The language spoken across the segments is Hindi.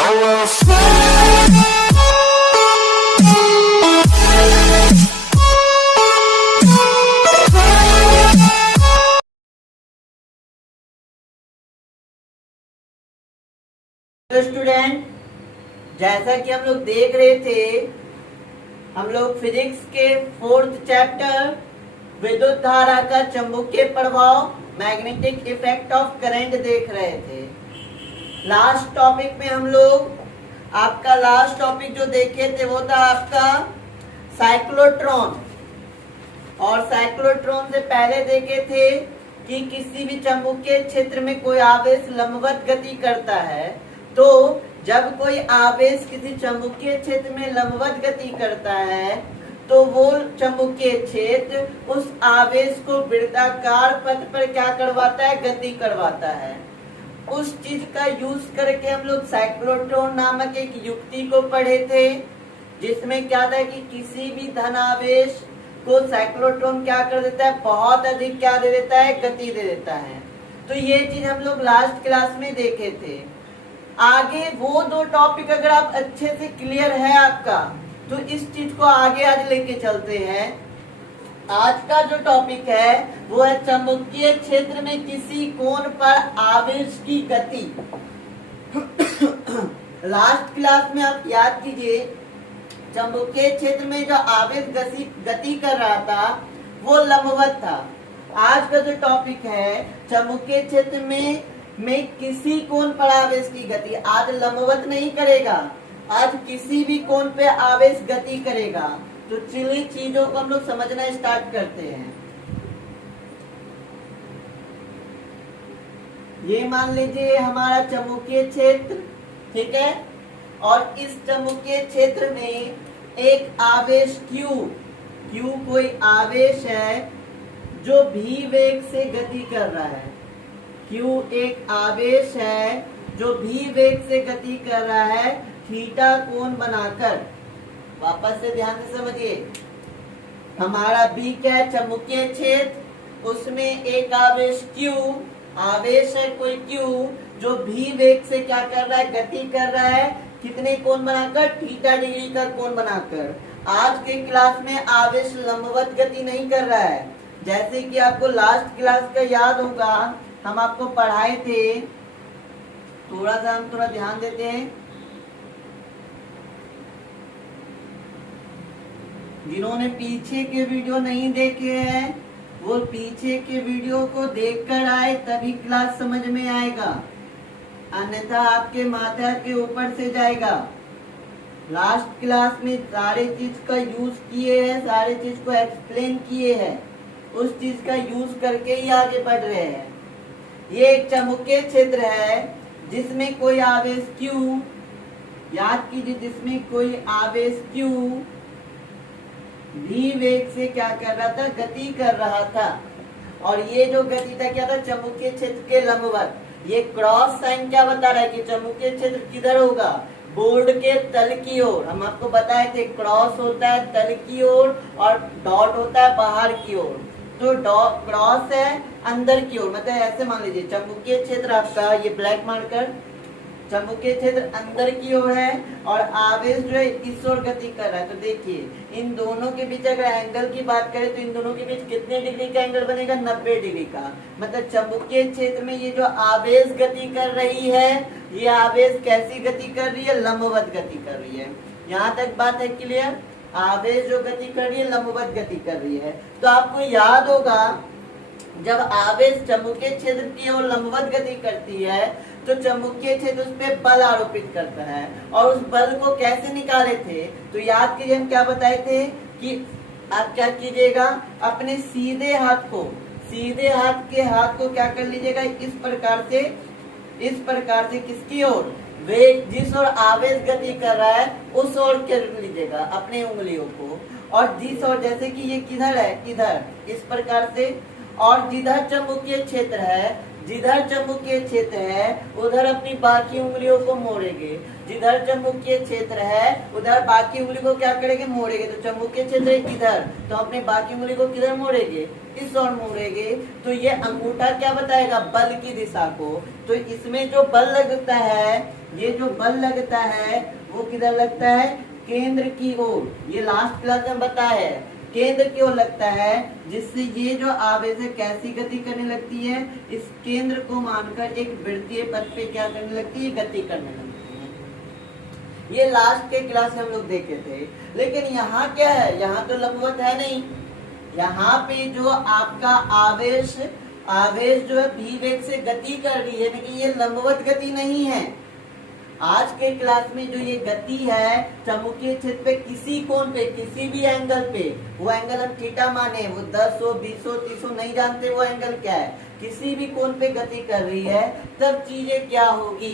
स्टूडेंट, जैसा कि हम लोग देख रहे थे, हम लोग फिजिक्स के 4th चैप्टर विद्युत धारा का चुंबकीय प्रभाव मैग्नेटिक इफेक्ट ऑफ करंट देख रहे थे। लास्ट टॉपिक में हम लोग आपका लास्ट टॉपिक जो देखे थे वो था आपका साइक्लोट्रॉन, और साइक्लोट्रॉन से पहले देखे थे कि किसी भी चुंबकीय क्षेत्र में कोई आवेश लंबवत गति करता है, तो जब कोई आवेश किसी चुंबकीय क्षेत्र में लंबवत गति करता है तो वो चुंबकीय क्षेत्र उस आवेश को वृत्ताकार पथ पर क्या करवाता है, गति करवाता है। उस चीज का यूज करके हम लोग साइक्लोट्रॉन नामक एक युक्ति को पढ़े थे, जिसमें क्या था कि किसी भी धन आवेश को साइक्लोट्रॉन क्या कर देता है, बहुत अधिक क्या दे देता है, गति दे देता है। तो ये चीज हम लोग लास्ट क्लास में देखे थे। आगे वो दो टॉपिक अगर आप अच्छे से क्लियर है आपका, तो इस चीज को आगे आज लेके चलते हैं। आज का जो टॉपिक है वो है चुंबकीय क्षेत्र में किसी कोण पर आवेश की गति। लास्ट क्लास में आप याद कीजिए, चुंबकीय क्षेत्र में जो आवेश गति कर रहा था वो लंबवत था। आज का जो टॉपिक है चुंबकीय क्षेत्र में किसी कोण पर आवेश की गति, आज लंबवत नहीं करेगा, आज किसी भी कोण पे आवेश गति करेगा। तो चलिए चीजों को हम लोग समझना स्टार्ट करते हैं। ये मान लीजिए हमारा चुंबकीय क्षेत्र, ठीक है, और इस चुंबकीय क्षेत्र में एक आवेश Q कोई आवेश है जो v वेग से गति कर रहा है। Q एक आवेश है जो v वेग से गति कर रहा है थीटा कोण बनाकर। वापस से ध्यान से समझिए, हमारा B क्या है, चुंबकीय क्षेत्र, उसमें एक आवेश Q, आवेश है कोई Q जो v वेग से क्या कर रहा है, गति कर रहा है, कितने कोण बनाकर, थीटा डिग्री का कोण बनाकर। आज के क्लास में आवेश लंबवत गति नहीं कर रहा है, जैसे कि आपको लास्ट क्लास का याद होगा, हम आपको पढ़ाए थे। थोड़ा सा हम ध्यान देते हैं। जिन्होंने पीछे के वीडियो नहीं देखे हैं वो पीछे के वीडियो को देखकर आए, तभी क्लास समझ में आएगा, अन्यथा आपके माथा के ऊपर से जाएगा। लास्ट क्लास में सारे चीज का यूज किए हैं, सारे चीज को एक्सप्लेन किए हैं, उस चीज का यूज करके ही आगे बढ़ रहे हैं। ये एक चुंबकीय क्षेत्र है जिसमें कोई आवेश Q, याद कीजिए, जिसमें कोई आवेश Q v वेग से क्या कर रहा था, गति कर रहा था। और ये जो गति था क्या था, चुंबकीय क्षेत्र के लंबवत। ये क्रॉस साइन क्या बता रहा है कि चुंबकीय क्षेत्र किधर होगा, बोर्ड के तल की ओर। हम आपको बताए थे क्रॉस होता है तल की ओर और डॉट होता है बाहर की ओर। तो क्रॉस है अंदर की ओर, मतलब ऐसे मान लीजिए चुंबकीय क्षेत्र आपका, ये ब्लैक मार्कर, चुंबकीय क्षेत्र अंदर की ओर है और आवेश जो है इस ओर गति कर रहा है। तो देखिए इन दोनों के बीच अगर एंगल की बात करें तो इन दोनों के बीच कितने डिग्री का एंगल बनेगा, 90 डिग्री का। मतलब चुंबकीय क्षेत्र में ये जो आवेश गति कर रही है, ये आवेश कैसी गति कर रही है, लंबवत गति कर रही है। यहाँ तक बात है क्लियर। आवेश जो गति कर रही है लंबवत गति कर रही है। तो आपको याद होगा जब आवेश चुंबकीय क्षेत्र की ओर लंबवत गति करती है तो चुंबकीय क्षेत्र उस पर बल आरोपित करता है, और उस बल को कैसे निकाले थे, तो याद कीजिए हम क्या बताए थे कि आप क्या कीजिएगा, अपने सीधे हाथ को क्या कर लीजिएगा, इस प्रकार से किसकी ओर, वेग जिस ओर आवेश गति कर रहा है उस ओर कर लीजिएगा अपने उंगलियों को, और जिस ओर, जैसे कि ये किधर है, इधर, इस प्रकार से। और जिधर चुंबकीय क्षेत्र है उधर अपनी बाकी उंगलियों को मोड़ेंगे, जिधर चुंबकीय क्षेत्र है उधर बाकी उंगली को क्या करेंगे, मोड़ेंगे। तो चुंबकीय क्षेत्र है किधर, तो अपने बाकी उंगली को किधर मोड़ेंगे, इस ओर मोड़ेंगे। तो ये अंगूठा क्या बताएगा, बल की दिशा को। तो इसमें जो बल लगता है ये जो बल लगता है वो किधर लगता है, केंद्र की ओर। ये लास्ट क्लास में बताया है, केंद्र की ओर लगता है, जिससे ये जो आवेश है कैसी गति करने लगती है, इस केंद्र को मानकर एक वृत्तीय पथ पे क्या करने लगती है, गति करने लगती है। ये लास्ट के क्लास में हम लोग देखे थे। लेकिन यहाँ क्या है, यहाँ तो लंबवत है नहीं, यहाँ पे जो आपका आवेश जो है v वेग से गति कर रही है, लेकिन ये लंबवत गति नहीं है। आज के क्लास में जो ये गति है चुंबकीय क्षेत्र पे किसी कोण पे, किसी भी एंगल पे, वो एंगल हम थीटा माने, वो 10 हो 20 हो 30 हो नहीं जानते वो एंगल क्या है, किसी भी कोण पे गति कर रही है, तब चीजें क्या होगी,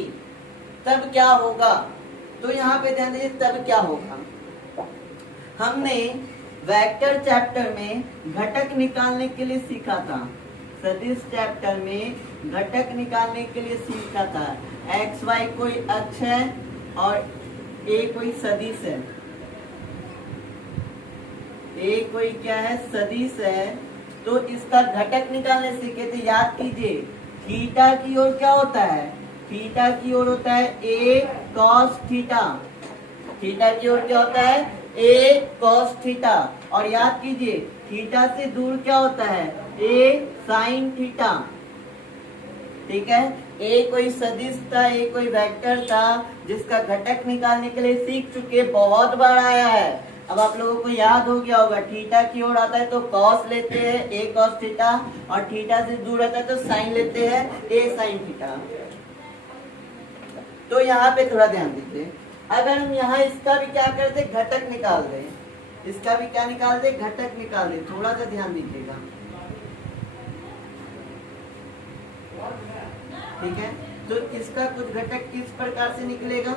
तब क्या होगा। तो यहाँ पे ध्यान दीजिए, तब क्या होगा। हमने वेक्टर चैप्टर में घटक निकालने के लिए सीखा था, सदिश चैप्टर में घटक निकालने के लिए सीखा था। एक्स वाई कोई अक्ष है और ए कोई सदिश है, ए कोई क्या है, सदिश है। तो इसका घटक निकालने सीखे थे, याद कीजिए। थीटा की ओर क्या होता है, थीटा की ओर होता है ए कॉस थीटा, थीटा की ओर क्या होता है, ए कॉस थीटा। और याद कीजिए थीटा से दूर क्या होता है, ए साइन थीटा। ठीक है, ए कोई सदिश था, ए कोई वेक्टर था, जिसका घटक निकालने के लिए सीख चुके, बहुत बार आया है। अब आप लोगों को याद हो गया होगा, थीटा की ओर आता है तो कॉस लेते हैं ए कॉस थीटा, और थीटा से दूर आता है तो साइन लेते हैं ए साइन थीटा। तो यहाँ पे थोड़ा ध्यान दीजिए, अगर हम यहाँ इसका भी क्या करते, घटक निकाल दें, इसका भी क्या निकाल दे, घटक निकाल दे, थोड़ा सा ध्यान दीजिएगा। ठीक है, तो इसका कुछ घटक किस प्रकार से निकलेगा,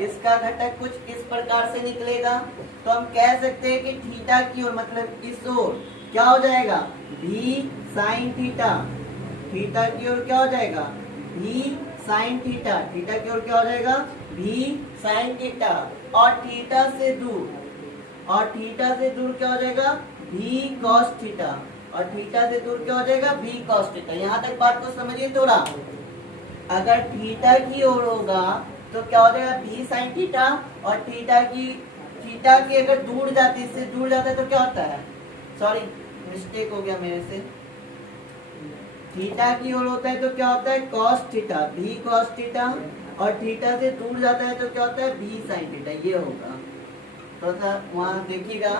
इसका घटक कुछ इस प्रकार से निकलेगा। तो हम कह सकते हैं कि थीटा की ओर मतलब इस ओर क्या हो जाएगा, भी साइन थीटा, थीटा की ओर क्या हो जाएगा, भी साइन थीटा, थीटा की ओर क्या हो जाएगा, भी साइन थीटा। और थीटा से दूर, और थीटा से दूर क्या हो जाएगा, भी कॉस थीटा, और थीटा से दूर क्या हो जाएगा, भी कॉस थीटा। यहाँ तक बात को समझिए थोड़ा। अगर थीटा की ओर होगा तो क्या हो जाएगा, भी साइन थीटा, और थीटा की अगर दूर जाती, इससे दूर जाता है तो क्या होता है, सॉरी मिस्टेक हो गया मेरे से, थीटा की ओर होता है तो क्या होता है, कॉस थीटा, भी कॉस थीटा, और थीटा से दूर जाता है तो क्या होता है, भी साइन थीटा। ये होगा, थोड़ा सा वहां देखिएगा।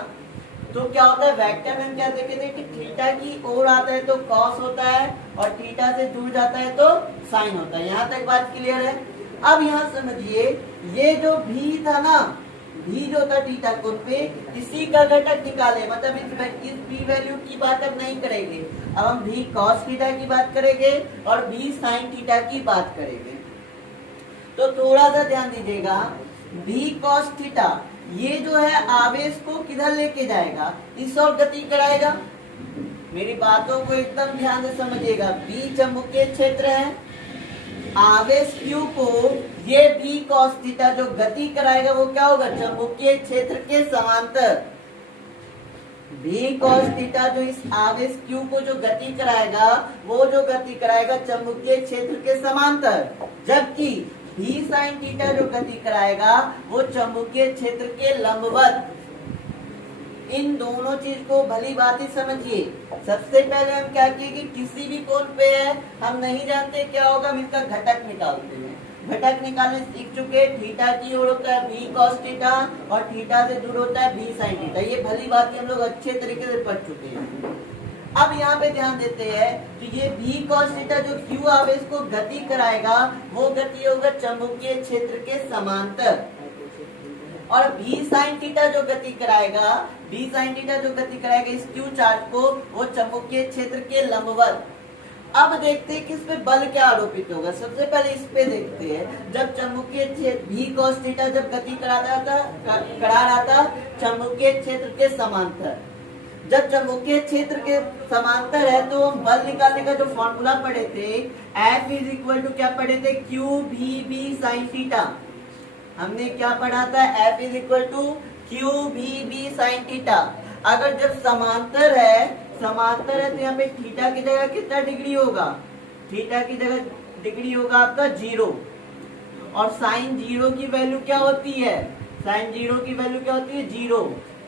तो क्या होता है, वेक्टर में हम क्या देखे थे कि थीटा की ओर आता है तो कॉस होता है, और थीटा से दूर जाता है तो साइन होता है। यहाँ तक बात क्लियर है। अब यहाँ समझिए, ये जो भी था ना, भी जो था थीटा कोण पे, इसी का घटक निकाले, मतलब इस भी वैल्यू की बात अब नहीं करेंगे, अब हम भी कॉस थीटा की बात करेंगे और भी साइन थीटा की बात करेंगे। तो थोड़ा सा ध्यान दीजिएगा, भी कॉस थीटा ये जो है आवेश को किधर लेके जाएगा, इस ओर गति कराएगा। मेरी बातों को एकदम ध्यान से समझिएगा। बी चुंबकीय क्षेत्र है, आवेश Q को ये भी कॉस थीटा जो गति कराएगा वो क्या होगा, चुंबकीय क्षेत्र के समांतर। भी कॉस थीटा जो इस आवेश Q को जो गति कराएगा, वो जो गति कराएगा चुंबकीय क्षेत्र के समांतर, जबकि भी साइन थीटा जो गति कराएगा वो चुंबकीय क्षेत्र के लंबवत। इन दोनों चीज को भली भांति समझिए। सबसे पहले हम क्या किए कि किसी भी कोण पे है, हम नहीं जानते क्या होगा, हम इसका घटक निकालते हैं। घटक निकालने सीख चुके, थीटा की ओर होता है भी कॉस थीटा, और थीटा से दूर होता है भी साइन थीटा। ये भली भांति हम लोग अच्छे तरीके से पढ़ चुके हैं। अब यहाँ पे ध्यान देते हैं कि ये भी कॉस थीटा जो Q आवेश को गति कराएगा, वो गति होगा चुंबकीय क्षेत्र के समांतर, और भी साइन थीटा जो गति कराएगा, भी साइन थीटा जो गति कराएगा इस Q चार्ज को, वो चुंबकीय क्षेत्र के लंबवत। अब देखते हैं कि इस पे बल क्या आरोपित होगा। सबसे पहले इस पे देखते हैं, जब चुंबकीय क्षेत्र भी कॉस थीटा जब गति करा रहा था चुंबकीय क्षेत्र के समांतर, जब चुंबकीय क्षेत्र के समांतर है तो हम बल निकालने का जो फॉर्मूला पढ़े थे, F इज इक्वल टू क्या पढ़े थे, Q भी साइन थीटा। हमने क्या पढ़ा था, F is equal to Q v sine theta. अगर जब समांतर है तो यहाँ पे थीटा की जगह कितना डिग्री होगा, थीटा की जगह डिग्री होगा आपका 0। और साइन 0 की वैल्यू क्या होती है, साइन 0 की वैल्यू क्या होती है 0।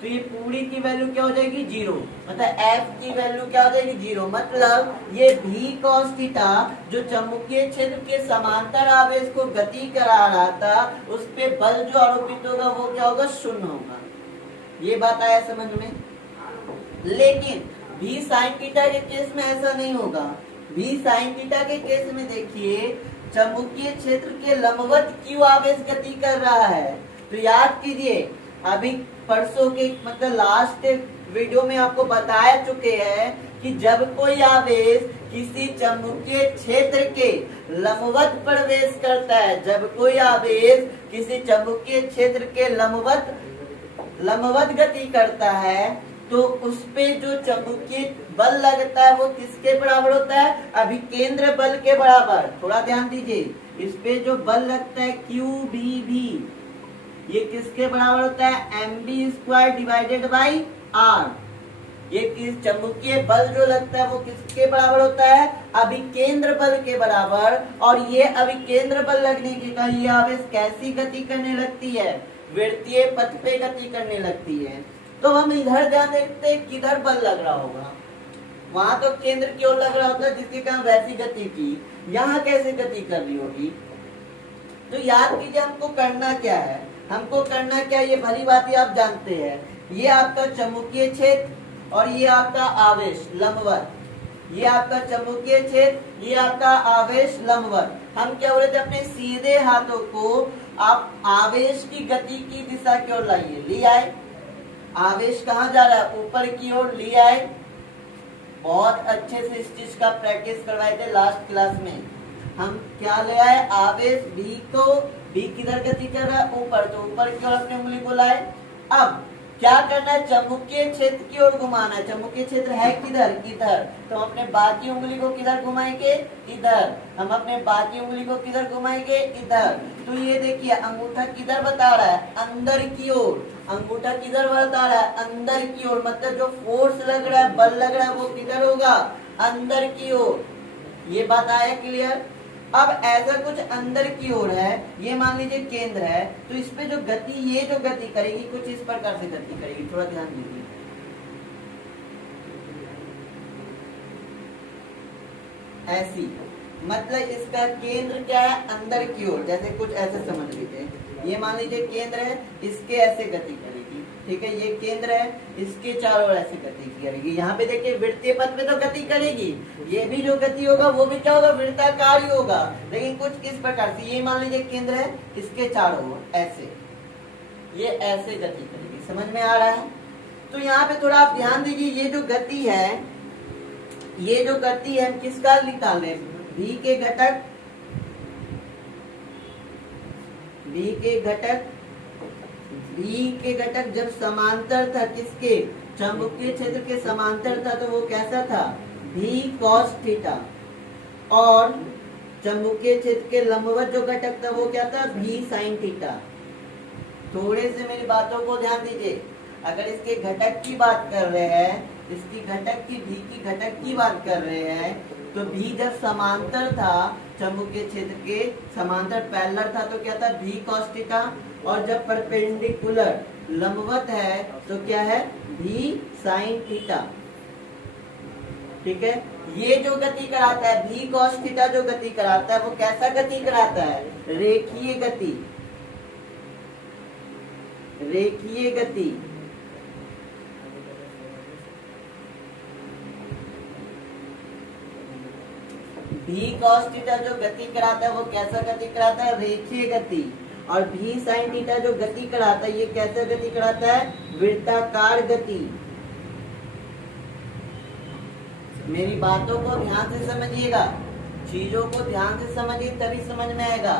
तो ये पूरी की वैल्यू क्या हो जाएगी 0, मतलब f की वैल्यू क्या हो जाएगी 0। मतलब ये v cos थीटा जो चुंबकीय क्षेत्र के समांतर आवेश को गति करा रहा था, उस पे बल जो आरोपित होगा वो क्या होगा, शून्य होगा। ये बात आया समझ में। लेकिन v sin थीटा के केस में ऐसा नहीं होगा। v sin थीटा के केस में देखिए चुंबकीय क्षेत्र के लंबवत क्यों आवेश गति कर रहा है। तो याद कीजिए, अभी परसों के मतलब लास्ट वीडियो में आपको बता चुके हैं कि जब कोई आवेश किसी चुंबकीय क्षेत्र के लंबवत प्रवेश करता है, जब कोई आवेश किसी चुंबकीय क्षेत्र के लंबवत गति करता है, तो उस पे जो चुंबकीय बल लगता है वो किसके बराबर होता है, अभिकेंद्र बल के बराबर। थोड़ा ध्यान दीजिए, इस पे जो बल लगता है QBB, ये किसके बराबर होता है, mb² डिवाइडेड बाई r। ये किस चुंबकीय बल जो लगता है वो किसके बराबर होता है, अभिकेंद्र बल के बराबर। और ये अभिकेंद्र बल लगने के कारण ये आवेश कैसी गति करने लगती है, वृत्तीय पथ पे गति करने लगती है। तो हम इधर ध्यान देखते हैं किधर बल लग रहा होगा, वहां तो केंद्र की ओर लग रहा होता है जिसके कारण वैसी गति की, यहाँ कैसे गति कर रही होगी। तो याद कीजिए हमको करना क्या है, हमको करना क्या, ये भली बात ही आप जानते हैं। ये आपका चुंबकीय क्षेत्र और ये आपका आवेश लंबवत, ये आपका चुंबकीय क्षेत्र, ये आपका आवेश लंबवत। हम क्या बोले थे, अपने सीधे हाथों को आप आवेश की गति की दिशा की ओर लाइए, ले आए। आवेश कहाँ जा रहा है, ऊपर की ओर ले आए। बहुत अच्छे से इस चीज का प्रैक्टिस करवाए थे लास्ट क्लास में। हम क्या ले आए, आवेश B किधर गति कर रहा है, ऊपर, तो ऊपर की ओर अपने उंगली को लाए। अब क्या करना है, चुंबकीय क्षेत्र की ओर घुमाना है। चुंबकीय क्षेत्र है किधर, इधर, तो हम अपने बाकी उंगली को किधर घुमाएंगे, इधर। हम अपने बाकी उंगली को किधर घुमाएंगे, इधर। तो ये देखिए अंगूठा किधर बता रहा है, अंदर की ओर। अंगूठा किधर बता रहा है, अंदर की ओर। मतलब जो फोर्स लग रहा है, बल लग रहा है, वो किधर होगा, अंदर की ओर। ये बात आया क्लियर। अब ऐसा कुछ अंदर की ओर है, ये मान लीजिए केंद्र है, तो इस पे जो गति, ये जो गति करेगी कुछ इस प्रकार से गति करेगी। थोड़ा ध्यान दीजिए, ऐसी। मतलब इसका केंद्र क्या है, अंदर की ओर। जैसे कुछ ऐसे समझ लीजिए, ये मान लीजिए केंद्र है, इसके ऐसे गति करेगी, ठीक है। ये केंद्र है, इसके चारों ओर ऐसे गति करेगी। यहाँ पे देखिए वृत्तीय पथ में तो गति करेगी, ये भी जो गति होगा वो भी क्या होगा, वृत्ताकार ही होगा, लेकिन कुछ इस प्रकार से। ये मान लीजिए केंद्र है, इसके चारों ओर ऐसे, ये ऐसे गति करेगी। समझ में आ रहा है। तो यहाँ पे थोड़ा आप ध्यान दीजिए, ये जो गति है, ये जो गति है हम किसका निकाल रहे हैं, V के घटक, V के घटक जब समांतर था किसके, चुंबकीय क्षेत्र के समांतर था, तो वो कैसा था, V cos थीटा। और चुंबकीय क्षेत्र के लंबवत जो घटक था वो क्या था, V sin थीटा। थोड़े से मेरी बातों को ध्यान दीजिए। अगर इसके घटक की बात कर रहे हैं, इसकी घटक की, V की घटक की बात कर रहे हैं, तो V जब समांतर था, चुंबकीय क्षेत्र के समांतर पैरेलल था, तो क्या था, V cos थीटा। और जब परपेंडिकुलर लंबवत है तो क्या है, V sin थीटा। ठीक है। ये जो गति कराता है, V cos थीटा जो गति कराता है, वो कैसा गति कराता है, रेखीय गति, रेखीय गति। V cos थीटा जो गति कराता है वो कैसा गति कराता है, रेखीय गति। और V sin थीटा जो गति कराता है, ये कैसा गति कराता है, वृत्ताकार गति। मेरी बातों को ध्यान से समझिएगा, चीजों को ध्यान से समझिए तभी समझ में आएगा।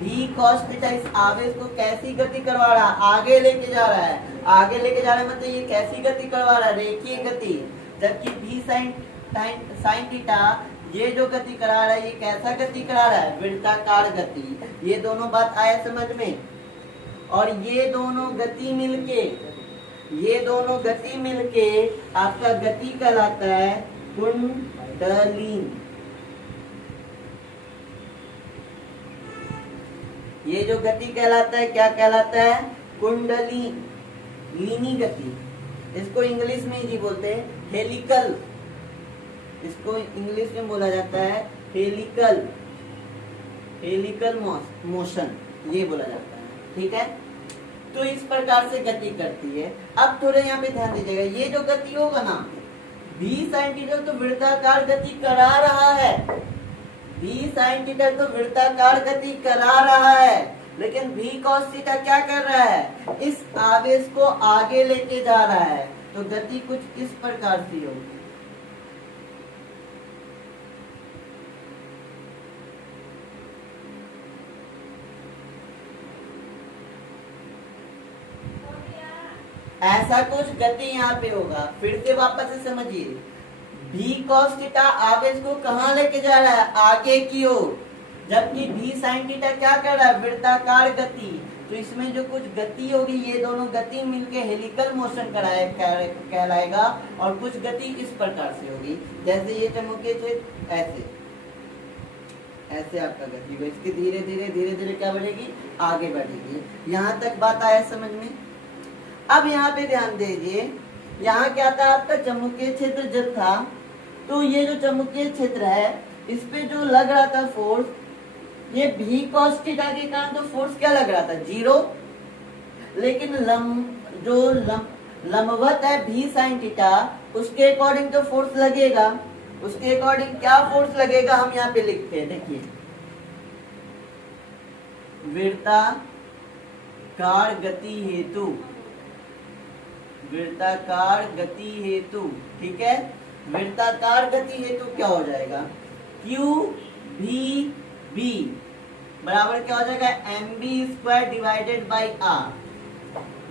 V cos थीटा इस आवेश को कैसी गति करवा रहा है, आगे लेके जा रहा है। आगे लेके जा रहा है मतलब ये कैसी गति करवा रहा है, रेखीय गति। जबकि V sin थीटा ये जो गति करा रहा है, ये कैसा गति करा रहा है, वृत्ताकार गति। ये दोनों बात आया समझ में। और ये दोनों गति मिलके, ये दोनों गति मिलके आपका गति कहलाता है कुंडलीन। ये जो गति कहलाता है क्या कहलाता है? कुंडलिनी गति। इसको इंग्लिश में ही बोलते हैं हेलिकल, इसको इंग्लिश में बोला जाता है हेलिकल मोशन, ये बोला जाता है। ठीक है, तो इस प्रकार से गति करती है। अब थोड़े यहाँ पे ध्यान दीजिएगा, ये जो गति होगा ना, v sin थीटा तो वृत्ताकार गति करा रहा है, v sin थीटा तो वृत्ताकार गति करा रहा है, लेकिन v cos थीटा क्या कर रहा है? इस आवेश को आगे लेके जा रहा है। तो गति कुछ इस प्रकार से होगी। ऐसा कुछ गति यहाँ पे होगा। फिर से वापस से समझिए, v cos थीटा आवेश को कहाँ लेके जा रहा है? आगे की ओर, जबकि v sin थीटा क्या कर रहा है? वृत्ताकार गति। तो इसमें जो कुछ गति होगी, ये दोनों गति मिलके हेलिकल मोशन कहलाएगा, और कुछ गति इस प्रकार से होगी, जैसे ये चुंबकीय क्षेत्र ऐसे ऐसे आपका गति होगा, इसकी धीरे धीरे धीरे धीरे क्या बढ़ेगी? आगे बढ़ेगी। यहाँ तक बात आया समझ में? अब यहाँ पे ध्यान दीजिए, यहाँ क्या था? आपका चुंबकीय क्षेत्र जब था, तो ये जो चुंबकीय क्षेत्र है, इस पे जो लग रहा था फोर्स, ये v cos थीटा के कारण तो फोर्स क्या लग रहा था? 0। लेकिन लंबवत है v sin थीटा, उसके अकॉर्डिंग तो फोर्स लगेगा। उसके अकॉर्डिंग क्या फोर्स लगेगा? हम यहाँ पे लिखते हैं, देखिए, वृत्ताकार गति हेतु, वृत्ताकार गति हेतु, ठीक है, वृत्ताकार गति हेतु क्या हो जाएगा? क्यू भी बी बराबर क्या हो जाएगा? mv² divided by r।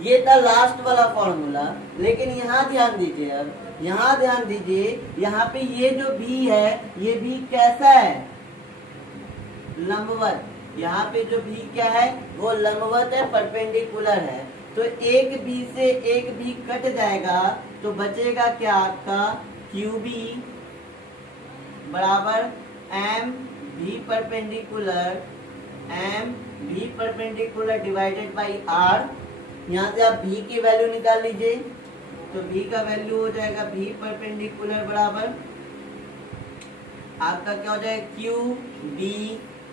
ये था लास्ट वाला फॉर्मूला। लेकिन यहाँ ध्यान दीजिए, अब यहाँ ध्यान दीजिए, यहाँ पे ये जो v है, ये v कैसा है? लंबवत। यहाँ पे जो v क्या है? वो लंबवत है, परपेंडिकुलर है। तो एक b से एक b कट जाएगा, तो बचेगा क्या आपका? QB बराबर m v perpendicular divided by r। यहाँ से आप v की वैल्यू निकाल लीजिए, तो v का वैल्यू हो जाएगा v परपेंडिकुलर बराबर आपका क्या हो जाएगा? QB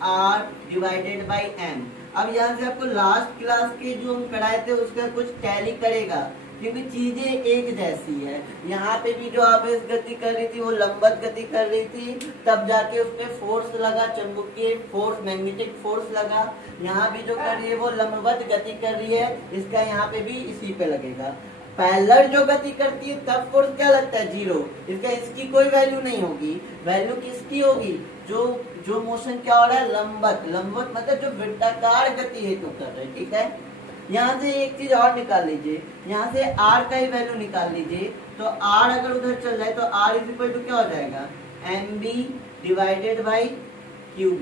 r divided by m। अब यहाँ से आपको लास्ट क्लास के जो हम कराए थे उसका कुछ टैली करेगा, क्योंकि चीजें एक जैसी है। यहाँ पे भी जो आवेश गति कर रही थी वो लंबवत गति कर रही थी, तब जाके उस पे फोर्स लगा, चुंबकीय फोर्स, मैग्नेटिक फोर्स लगा। यहाँ भी जो कर रही है वो लंबवत गति कर रही है, इसका यहाँ पे भी इसी पे लगेगा। पैरेलल जो गति करती है तब फोर्स क्या लगता है? 0। इसका इसकी कोई वैल्यू नहीं होगी। वैल्यू किसकी होगी? जो मोशन क्या हो रहा है? लंबवत। लंबवत मतलब जो वृत्ताकार गति हेतु कर रहे हैं। ठीक है, यहाँ से एक चीज और निकाल लीजिए, यहाँ से r का ही वैल्यू निकाल लीजिए। तो r अगर उधर चल जाए तो r इज इक्वल टू क्या हो जाएगा? mb divided by qb।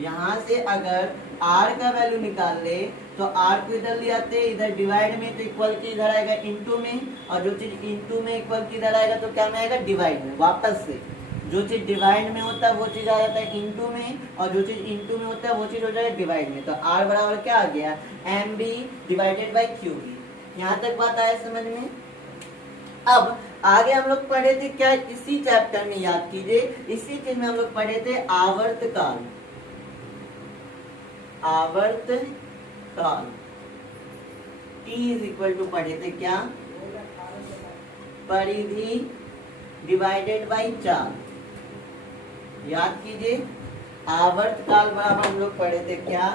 यहाँ से अगर r का वैल्यू निकाल ले तो r को इधर ले आते, इधर डिवाइड में, तो इक्वल की इधर आएगा इनटू में, और जो चीज इनटू में इक्वल की इधर आएगा तो क्या में आएगा? डिवाइड में। वापस से जो चीज डिवाइड में होता है वो चीज आ जाता है इनटू में, और जो चीज इनटू में होता है वो चीज हो जाएगा डिवाइड में। तो r बराबर क्या आ गया? mb divided by qb। यहाँ तक बात आया समझ में? अब आगे हम लोग पढ़े थे क्या? इसी चैप्टर में याद कीजिए, इसी चीज में हम लोग पढ़े थे आवर्तकाल। आवर्तकाल t इज इक्वल टू पढ़े थे क्या? परिधि डिवाइडेड बाई 4। याद कीजिए, आवर्तकाल बराबर हम लोग पढ़े थे क्या?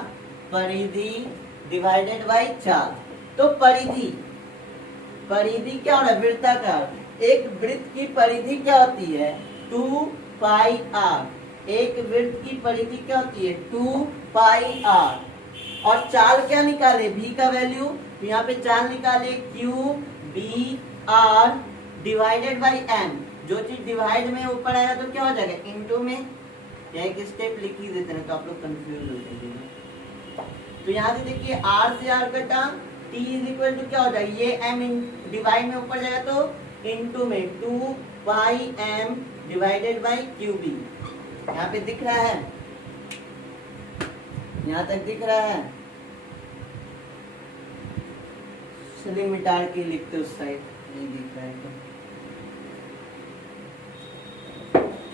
परिधि डिवाइडेड बाई 4। तो परिधि क्या हो रहा है? वृत्ताकार। एक वृत्त की परिधि क्या होती है? 2 पाई r। एक वृत्त की परिधि क्या होती है? 2 पाई r। और चाल क्या निकाले? v का वैल्यू, तो यहाँ पे चाल निकाले QB r divided by m। जो चीज डिवाइड में ऊपर आएगा तो क्या हो जाएगा? इनटू में। या एक स्टेप लिख ही देते हैं तो आप लोग कंफ्यूज हो जाएंगे। तो यहाँ से देखिए, r से r कटा, t इज इक्वल टू क्या हो जाएगा? ये m डिवाइड में ऊपर जाएगा तो इनटू में 2 pi m divided by QB। यहाँ पे दिख रहा है। यहाँ तक दिख रहा है? चलिए मिटा के लिखते उस साइड, नहीं दिख रहा है तो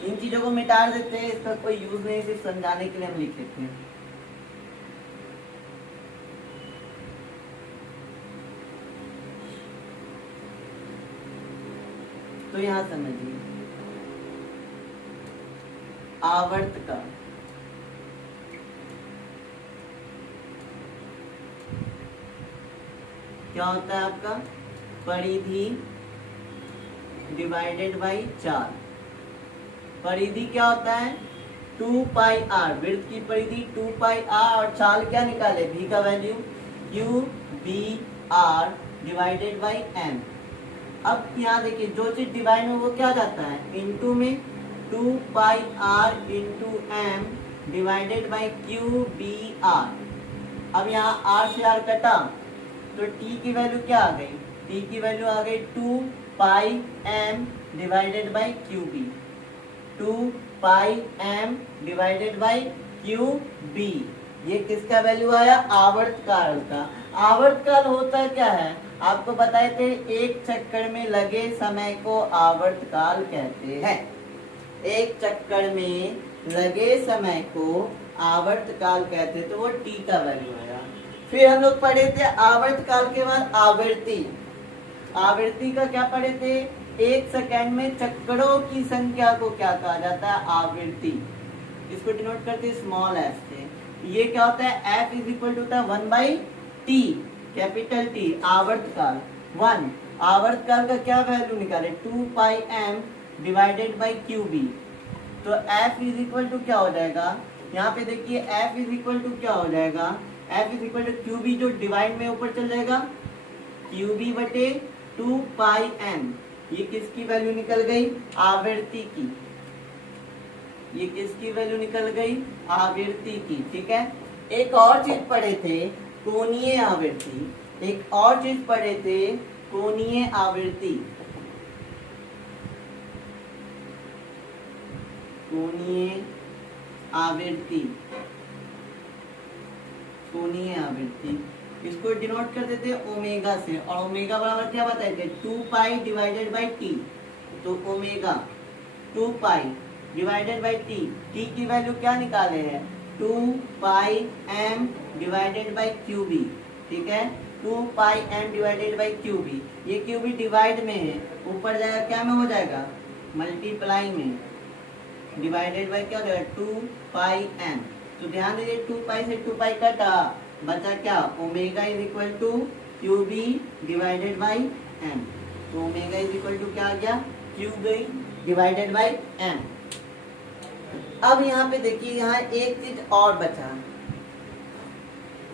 इन चीजों को मिटा देते हैं, इसका कोई यूज नहीं, सिर्फ समझाने के लिए हम लिख लेते हैं। तो यहां समझिए आवर्त का क्या होता है आपका? परिधि डिवाइडेड बाई 4। परिधि क्या होता है? 2 पाई आर, वृत्त की परिधि 2 पाई आर, और चाल क्या निकाले? भी का value Q B R divided by M. अब यहाँ देखिए जो चीज डिवाइड में वो क्या जाता है? इनटू में 2 pi r into m divided by Q B r. अब यहाँ आर से आर कटा तो t की वैल्यू क्या आ गई? t की वैल्यू आ गई 2 pi m divided by Q B. 2 pi m divided by Q B. ये किसका वैल्यू आया? आवर्तकाल का। आवर्तकाल होता क्या है? आपको बताए थे, एक चक्कर में लगे समय को आवर्तकाल कहते हैं। एक चक्कर में लगे समय को आवर्तकाल कहते हैं, तो वो t का वैल्यू आया। फिर हम लोग पढ़े थे आवर्तकाल के बाद आवृत्ति। आवृत्ति का क्या पढ़े थे? एक सेकंड में चक्करों की संख्या को क्या कहा जाता है? आवृत्ति। इसको डिनोट करते हैं स्मॉल एफ से। ये क्या होता है? एफ इज इक्वल टू होता है 1/t, कैपिटल टी। आवर्तकाल 1, आवर्तकाल का क्या वैल्यू निकाले? 2 pi m divided by Q B. तो f इज इक्वल टू क्या हो जाएगा? यहाँ पे देखिए f इज इक्वल टू क्या हो जाएगा? f is equal to Q B, जो डिवाइड में ऊपर चल जाएगा, क्यू बी बटे 2 पाई m। ये किसकी वैल्यू निकल गई? आवृत्ति की। ये किसकी वैल्यू निकल गई? आवृत्ति की। ठीक है। एक और चीज पढ़े थे, कोणीय आवृत्ति। एक और चीज पढ़े थे, कोणीय आवृत्ति। कोणीय आवृत्ति, कोणीय आवृत्ति। इसको डिनोट कर देते ओमेगा से, और ओमेगा बराबर क्या बताए थे? 2 पाई डिवाइडेड बाई टी। तो omega 2 pi divided by T. T की वैल्यू क्या निकाले हैं? 2 pi m divided by Q B. ठीक है, 2 pi m divided by Q B. ये क्यू बी डिवाइड में है, ऊपर जाएगा क्या में हो जाएगा? मल्टीप्लाई में। डिवाइडेड बाई क्या हो जाएगा? 2 पाई एम। तो ध्यान दीजिए 2 पाई से 2 पाई कटा, बचा क्या? Omega is equal to Q B divided by M. तो ओमेगा इज इक्वल टू क्या आ गया? Q B divided by M. अब यहाँ पे देखिए, यहाँ एक चीज और बचा।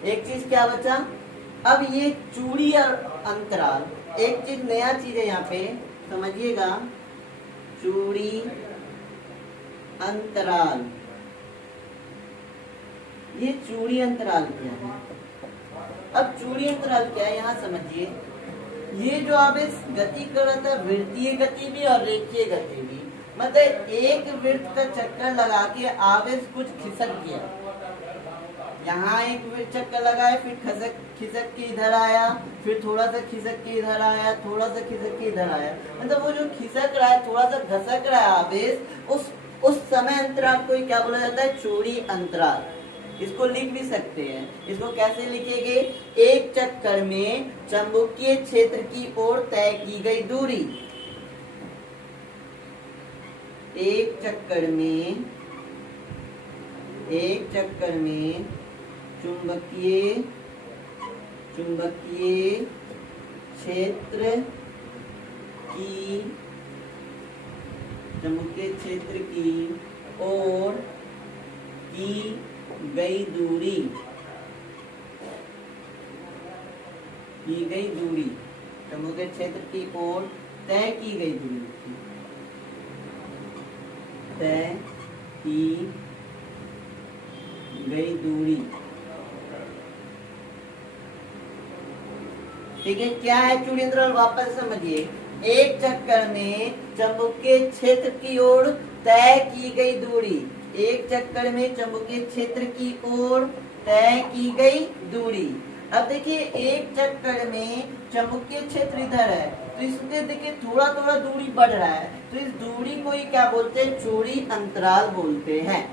एक चीज क्या बचा? अब ये चूड़ी और अंतराल, एक चीज नया चीज है यहाँ पे, समझिएगा। चूड़ी अंतराल, ये चूड़ी अंतराल क्या है? अब चूड़ी अंतराल क्या है यहाँ समझिए। ये जो आप इस गति कर रहा था, वृत्तीय गति भी और रेखीय गति भी, मतलब एक वृत्त का चक्कर लगा के आवेश कुछ खिसक गया, यहाँ एक वृत्त चक्कर लगाया, फिर खिसक के इधर आया, फिर थोड़ा सा खिसक के इधर आया, थोड़ा सा खिसक के इधर आया, मतलब वो जो खिसक रहा है, थोड़ा सा घसक रहा है आवेश, उस समय अंतराल को क्या बोला जाता है? चूड़ी अंतराल। इसको लिख भी सकते हैं। इसको कैसे लिखेंगे? एक चक्कर में चुंबकीय क्षेत्र की ओर तय की गई दूरी। एक चक्कर में चुंबकीय क्षेत्र की ओर की गई दूरी, चुंबकीय क्षेत्र की ओर तय की गई दूरी, तय की गई दूरी। ठीक है, क्या है चूड़ी अंतराल? वापस समझिए। एक चक्कर में चुंबकीय क्षेत्र की ओर तय की गई दूरी, एक चक्कर में चुंबकीय क्षेत्र की ओर तय की गई दूरी। अब देखिए एक चक्कर में चुंबकीय क्षेत्र इधर है, तो इसमें देखिए थोड़ा थोड़ा दूरी बढ़ रहा है, तो इस दूरी को ही क्या बोलते हैं, चौड़ी अंतराल बोलते हैं।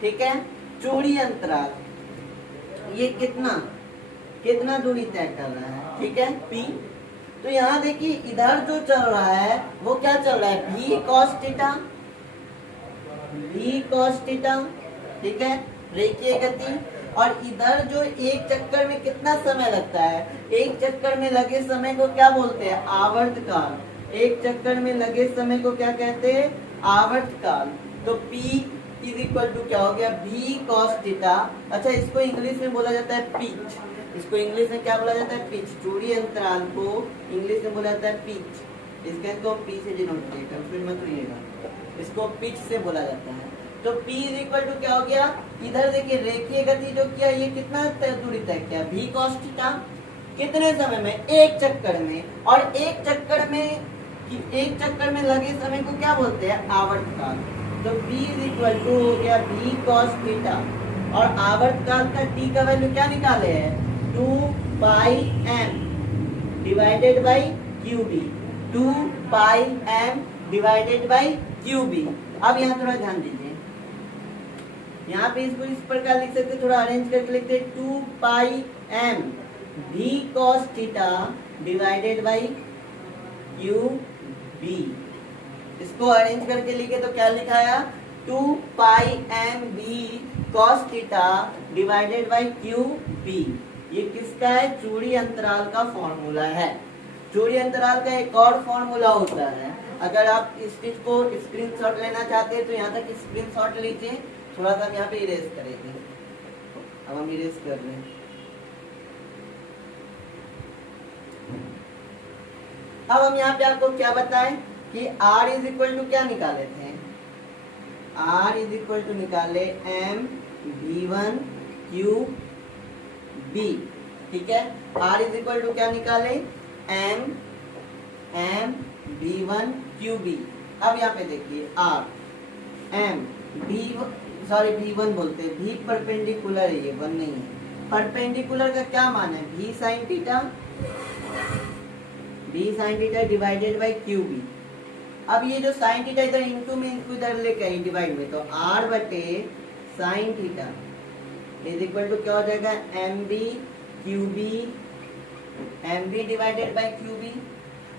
ठीक है, चौड़ी अंतराल ये कितना कितना दूरी तय कर रहा है, ठीक है, पी। तो यहाँ देखिए इधर जो चल रहा है वो क्या चल रहा है, v cos theta, v cos theta, ठीक है, रेखीय गति। और इधर जो एक चक्कर में कितना समय लगता है, एक चक्कर में लगे समय को क्या बोलते हैं, आवर्त काल। एक चक्कर में लगे समय को क्या कहते हैं, आवर्त काल। तो P इज इक्वल टू क्या हो गया, v cos थीटा। अच्छा, इसको इंग्लिश में बोला जाता है पिच। इसको इंग्लिश में क्या बोला जाता है, पिच। चौड़ी अंतराल को इंग्लिश में बोला जाता है पिच। इसको P से डिनोट किया, कंफ्यूज मत होइएगा, इसको पिच से बोला जाता है। तो P इज इक्वल टू क्या हो गया, इधर देखिए रेखीय गति जो किया ये कितना दूरी तय किया, v cos थीटा, कितने समय में, एक चक्कर में। और एक चक्कर में लगे समय को क्या बोलते हैं, आवर्त काल। तो P इज इक्वल टू हो गया v cos थीटा, और आवर्त काल का t का वैल्यू क्या निकाले हैं, 2 pi m divided by QB, 2 pi m divided by QB। अब यहाँ थोड़ा ध्यान दीजिए, यहाँ पे इसको इस प्रकार लिख सकते, थोड़ा अरेंज करके लिखते, 2 pi m v cos theta divided by QB। इसको अरेंज करके लिखे तो क्या लिखाया, 2 pi m v cos theta divided by QB। ये किसका है, चौड़ी अंतराल का फॉर्मूला है। चौड़ी अंतराल का एक और फॉर्मूला होता है, अगर आप इस चीज को स्क्रीनशॉट लेना चाहते हैं तो यहाँ तक स्क्रीनशॉट लीजिए। थोड़ा सा हम यहाँ पे इरेज करेंगे, अब हम इरेज कर रहे हैं। अब हम यहाँ पे आपको क्या बताएं कि R इज इक्वल टू क्या निकाले थे, R इज इक्वल टू निकाले m v1 QB, ठीक है। R इज इक्वल टू क्या निकाले, m v1 QB। अब यहाँ पे देखिए R m v1 बोलते हैं, v परपेंडिकुलर है, ये 1 नहीं है। परपेंडिकुलर का क्या मान है, v sin theta divided by QB। अब ये जो sin थीटा इधर इनटू में इनको इधर लेके आई डिवाइड में, तो R बटे sin theta is equal to क्या हो जाएगा, MV डिवाइडेड बाई QB।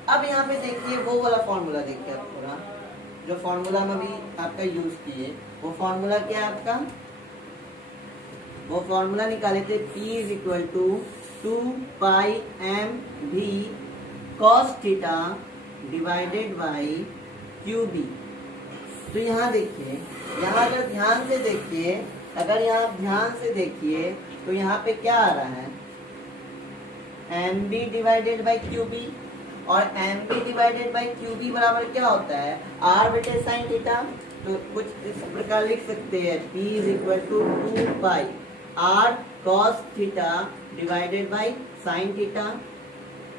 अब यहाँ पे देखिए वो वाला फॉर्मूला देखिए, आप पूरा जो फॉर्मूला हम अभी आपका यूज किए, वो फॉर्मूला क्या है आपका, वो फॉर्मूला निकाले थे, P is equal to 2 pi m v cos theta divided by QB। तो यहाँ देखिए, यहाँ अगर ध्यान से देखिए, अगर यहाँ ध्यान से देखिए तो यहाँ पे क्या आ रहा है, MV डिवाइडेड बाई QB। और MV डिवाइडेड बाई QB बराबर क्या होता है, R बटे साइन थीटा। तो कुछ इस प्रकार लिख सकते हैं, P is equal to 2 pi R cos theta divided by sine theta.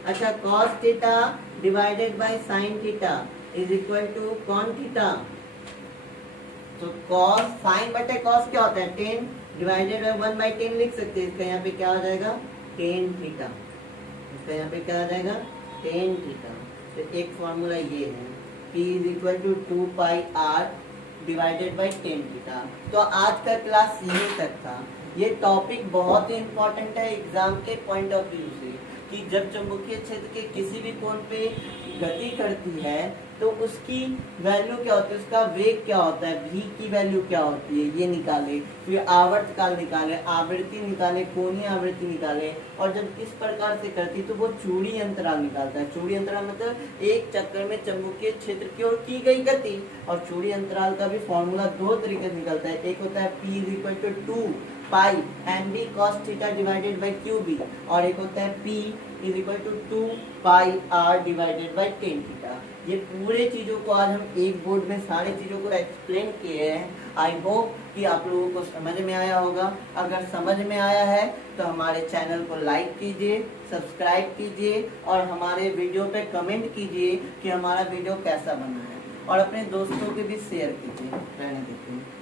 अच्छा, cos theta divided by sine theta is equal to cot theta. तो cos साइन बटे cos क्या होता है, 10 डिवाइडेड बाई 1 बाई 10 लिख सकते हैं। इसका यहाँ पे क्या हो जाएगा, tan थीटा। इसका यहाँ पे क्या आ जाएगा, tan थीटा। तो एक फॉर्मूला ये है, P is equal to 2 pi R divided by tan theta. तो आज का क्लास यहीं तक था। ये टॉपिक बहुत ही इम्पोर्टेंट है एग्जाम के पॉइंट ऑफ व्यू से, कि जब चुंबकीय क्षेत्र के किसी भी कोण पे गति करती है तो उसकी वैल्यू क्या होती है, उसका वेग क्या होता है, v की वैल्यू क्या होती है, ये निकाले। फिर आवर्त काल निकाले, आवृत्ति निकाले, कोणीय आवृत्ति निकाले। और जब इस प्रकार से करती तो वो चौड़ी अंतराल निकालता है। चौड़ी अंतराल मतलब एक चक्कर में चुंबकीय क्षेत्र की ओर की गई गति। और चौड़ी अंतराल का भी फॉर्मूला दो तरीके से निकलता है, एक होता है P is equal to 2 pi MV cos theta divided by QB, और एक होता है P is equal to 2 pi R divided by tan theta. ये पूरे चीजों को आज हम एक बोर्ड में सारी चीजों को एक्सप्लेन किए हैं। आई होप कि आप लोगों को समझ में आया होगा। अगर समझ में आया है तो हमारे चैनल को लाइक कीजिए, सब्सक्राइब कीजिए, और हमारे वीडियो पे कमेंट कीजिए कि हमारा वीडियो कैसा बना है, और अपने दोस्तों के भी शेयर कीजिए। रहने देते हैं।